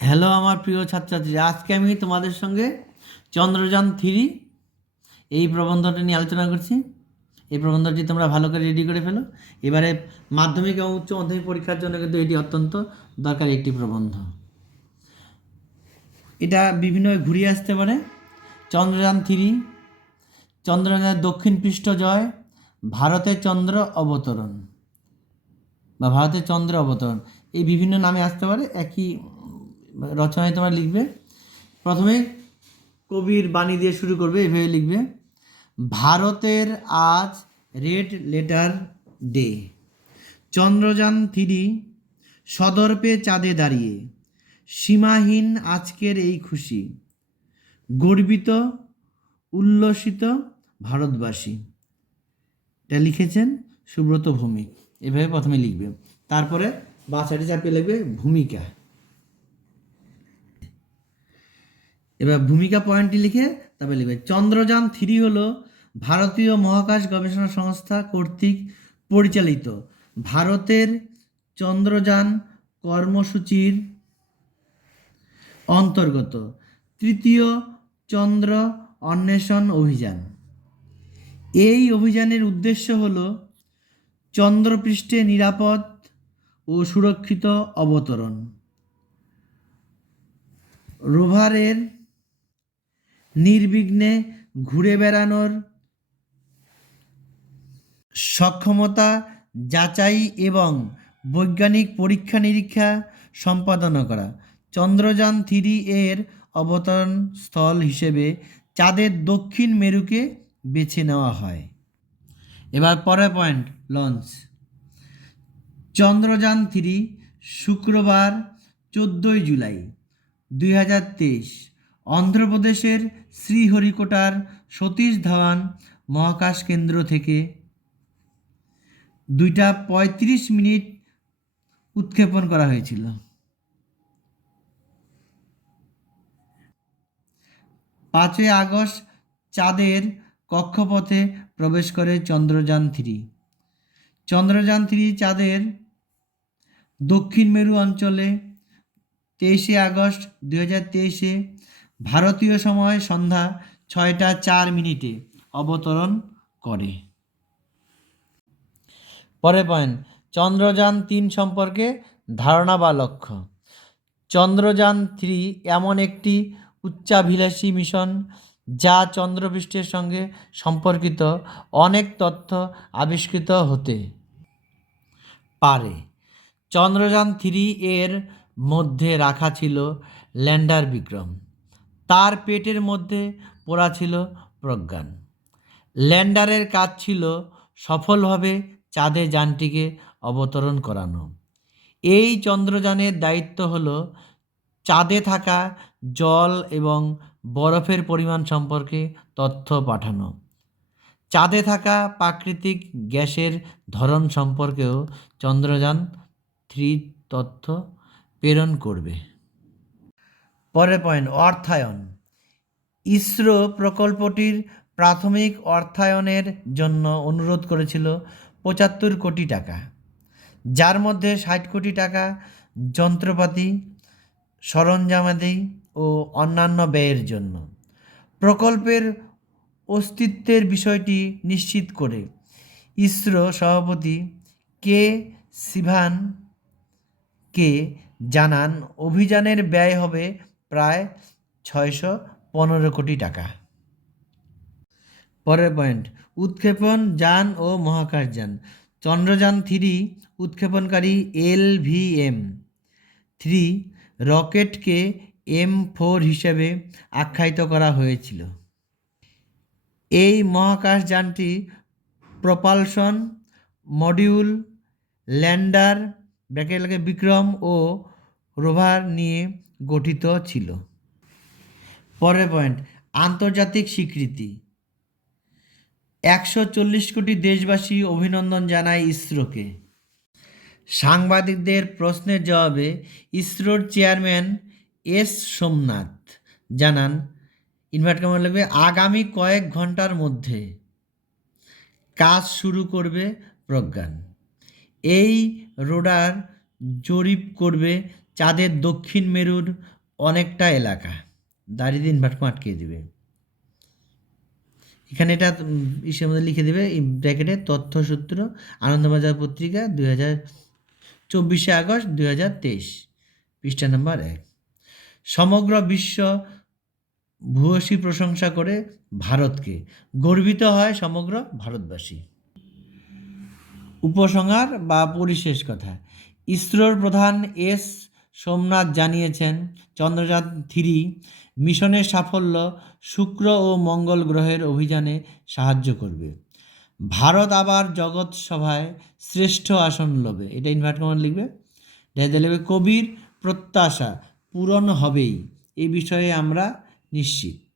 Hello আমার প্রিয় ছাত্রছাত্রী। আজকে আমি তোমাদের সঙ্গে চন্দ্রযান থ্রি, এই প্রবন্ধটা নিয়ে আলোচনা করছি। এই প্রবন্ধটি তোমরা ভালো করে রেডি করে ফেলো। এবারে মাধ্যমিক এবং উচ্চ মাধ্যমিক পরীক্ষার জন্য কিন্তু এটি অত্যন্ত দরকারি একটি প্রবন্ধ। এটা বিভিন্নভাবে ঘুরিয়ে আসতে পারে। চন্দ্রযান থ্রি, চন্দ্রযানের দক্ষিণ পৃষ্ঠ জয়, ভারতের চন্দ্র অবতরণ বা ভারতের চন্দ্র অবতরণ। এই বিভিন্ন নামে আসতে পারে, একই রচনায় তোমরা লিখবে। প্রথমে কবির বাণী দিয়ে শুরু করবে, এভাবে লিখবে। ভারতের আজ red letter day. Chandrayaan three সদর্পে চাঁদে দাঁড়িয়ে। সীমাহীন আজকের এই খুশি। গর্বিত, উল্লসিত ভারতবাসী। এটা লিখেছেন সুব্রত ভৌমিক। এভাবে প্রথমে লিখবে। তারপরে বাসাটি চাপিয়ে লিখবে ভূমিকা। এবার ভূমিকা পয়েন্টটি লিখে তারপরে লিখবে, চন্দ্রযান থ্রি হলো ভারতীয় মহাকাশ গবেষণা সংস্থা কর্তৃক পরিচালিত। ভারতের চন্দ্রযান কর্মসূচির অন্তর্গত। তৃতীয় চন্দ্র অন্বেষণ অভিযান। এই অভিযানের উদ্দেশ্য হল চন্দ্রপৃষ্ঠে নিরাপদ ও সুরক্ষিত অবতরণ। রোভারের নির্বিঘ্নে ঘুরে বেড়ানোর সক্ষমতা, যাচাই এবং বৈজ্ঞানিক পরীক্ষা নিরীক্ষা সম্পাদনা করা। চন্দ্রযান থ্রি এর অবতরণ স্থল হিসেবে চাঁদের দক্ষিণ মেরুকে বেছে নেওয়া হয়। এবার পরের পয়েন্ট, লঞ্চ। চন্দ্রযান থ্রি শুক্রবার, চোদ্দোই জুলাই, দুই হাজার তেইশ। অন্ধ্রপ্রদেশের শ্রীহরিকোটার সতীশ ধাওয়ান মহাকাশ কেন্দ্র থেকে দুইটা পঁয়ত্রিশ মিনিট উৎক্ষেপণ করা হয়েছিল। পাঁচই আগস্ট চাঁদের কক্ষপথে প্রবেশ করে চন্দ্রযান থ্রি। চন্দ্রযান থ্রি চাঁদের দক্ষিণ মেরু অঞ্চলে তেইশে আগস্ট দু হাজার তেইশে ভারতীয় সময় সন্ধ্যা ছয়টা চার মিনিটে অবতরণ করে। পরে পয়েন্ট চন্দ্রযান তিন সম্পর্কে ধারণা বা লক্ষ্য। চন্দ্রযান থ্রি এমন একটি উচ্চাভিলাষী মিশন যা চন্দ্রপৃষ্ঠের সঙ্গে সম্পর্কিত অনেক তথ্য আবিষ্কৃত হতে পারে। চন্দ্রযান থ্রি এর মধ্যে রাখা ছিল ল্যান্ডার বিক্রম। তার পেটের মধ্যে পড়া ছিল প্রজ্ঞান। ল্যান্ডারের কাজ ছিল সফলভাবে চাঁদে যানটিকে অবতরণ করানো। এই চন্দ্রযানের দায়িত্ব হল চাঁদে থাকা জল এবং বরফের পরিমাণ সম্পর্কে তথ্য পাঠানো। চাঁদে থাকা প্রাকৃতিক গ্যাসের ধরন সম্পর্কেও চন্দ্রযান থ্রি তথ্য প্রেরণ করবে। পরের পয়েন্ট অর্থায়ন। ইসরো প্রকল্পটির প্রাথমিক অর্থায়নের জন্য অনুরোধ করেছিল পঁচাত্তর কোটি টাকা। যার মধ্যে ষাট কোটি টাকা যন্ত্রপাতি, সরঞ্জামাদি ও অন্যান্য ব্যয়ের জন্য। প্রকল্পের অস্তিত্বের বিষয়টি নিশ্চিত করে ইসরো সভাপতি কে সিভান কে জানান, অভিযানের ব্যয় হবে প্রায় ছয়শো পনেরো কোটি টাকা। পরের পয়েন্ট, উৎক্ষেপণ যান ও মহাকাশযান। চন্দ্রযান থ্রি উৎক্ষেপণকারী এল ভি এম থ্রি রকেটকে এম ফোর হিসেবে আখ্যায়িত করা হয়েছিল। এই মহাকাশযানটি প্রপালশন, মডিউল, ল্যান্ডার ব্র্যাকেট লাগে বিক্রম ও রোভার নিয়ে গঠিত ছিল। পরের পয়েন্ট আন্তর্জাতিক স্বীকৃতি। একশো চল্লিশ কোটি দেশবাসী অভিনন্দন জানায় ইসরোকে। সাংবাদিকদের প্রশ্নের জবাবে ইসরোর চেয়ারম্যান এস সোমনাথ জানান, ইনভার্ট কেমন লাগবে? আগামী কয়েক ঘণ্টার মধ্যে কাজ শুরু করবে প্রজ্ঞান। এই রোডার জরিপ করবে চাঁদের দক্ষিণ মেরুর অনেকটা এলাকা। দাড়ি দিন আটকে দিবে। এখানে এটা ইসের মধ্যে লিখে দেবে ব্র্যাকেটে, তথ্যসূত্র, আনন্দবাজার পত্রিকা, দুই হাজার চব্বিশে আগস্ট, দুই হাজার তেইশ, পৃষ্ঠা নম্বর এক। সমগ্র বিশ্ব ভূয়সী প্রশংসা করে ভারতকে। গর্বিত হয় সমগ্র ভারতবাসী। উপসংহার বা পরিশেষ কথা। ইসরোর প্রধান এস সোমনাথ জানিয়েছেন, চন্দ্রযান থ্রি মিশনের সাফল্য শুক্র ও মঙ্গল গ্রহের অভিযানে সাহায্য করবে। ভারত আবার জগৎ সভায় শ্রেষ্ঠ আসন লবে। এটা ইনভার্ট কমান লিখবে। এটা লিখবে কবির প্রত্যাশা পূরণ হবেই। এ বিষয়ে আমরা নিশ্চিত।